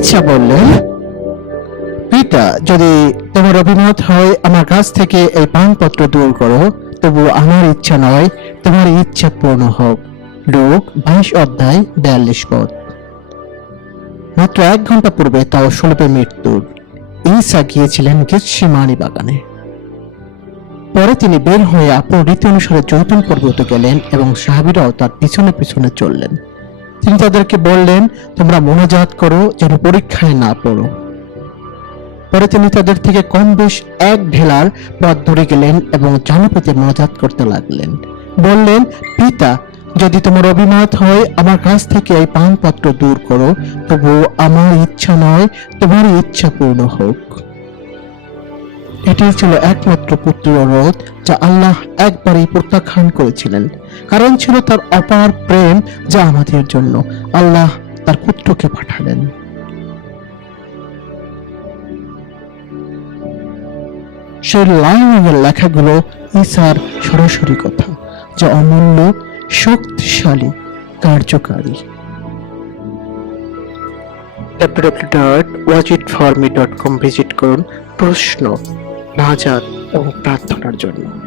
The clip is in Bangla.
ঈসা বললেন, পিতা, যদি তোমার অভিমত হয় আমার কাছ থেকে এই পানপত্র দূর করো, তবু আমার ইচ্ছা নয়, তোমার ইচ্ছা পূর্ণ হোক। লূক 22 অধ্যায় 42 পদ। মাত্র 1 ঘন্টা পূর্বে তাও সুলভে মৃত্যুর ঈসা গিয়েছিলেন গেতসেমানি বাগানে। পরে তিনি বের হয়ে আপন রীতি অনুসারে জৈতুন পর্বতে গেলেন এবং সাহাবীরাও তার পিছনে পিছনে চললেন। তিনি তাদেরকে বললেন, তোমরা মোনাজাত করো যেন পরীক্ষায় না পড়ো। পরে তিনি তাদের থেকে কম বেশ 1 ঢেলার পথ ধরে গেলেন এবং জানাপতে মোনাজাত করতে লাগলেন। বললেন, পিতা, যদি তোমার অভিমত হয় আমার কাছ থেকে এই পানপত্র দূর করো, তবু আমার ইচ্ছা নয়, তোমার ইচ্ছা পূর্ণ হোক। এটি ছিল একমাত্র পুত্রের অনুরোধ যা আল্লাহ একবারই প্রত্যাখ্যান করেছিলেন। কারণ ছিল তার অপার প্রেম যা আমাদের জন্য আল্লাহ তার পুত্রকে পাঠালেন। সেই লাইনের লেখাগুলো ঈসার সরাসরি কথা, যা অমূল্য, শক্তিশালী, কার্যকারী। www.watchitforme.com ভিজিট করুন প্রশ্ন, নাজাত এবং প্রার্থনার জন্য।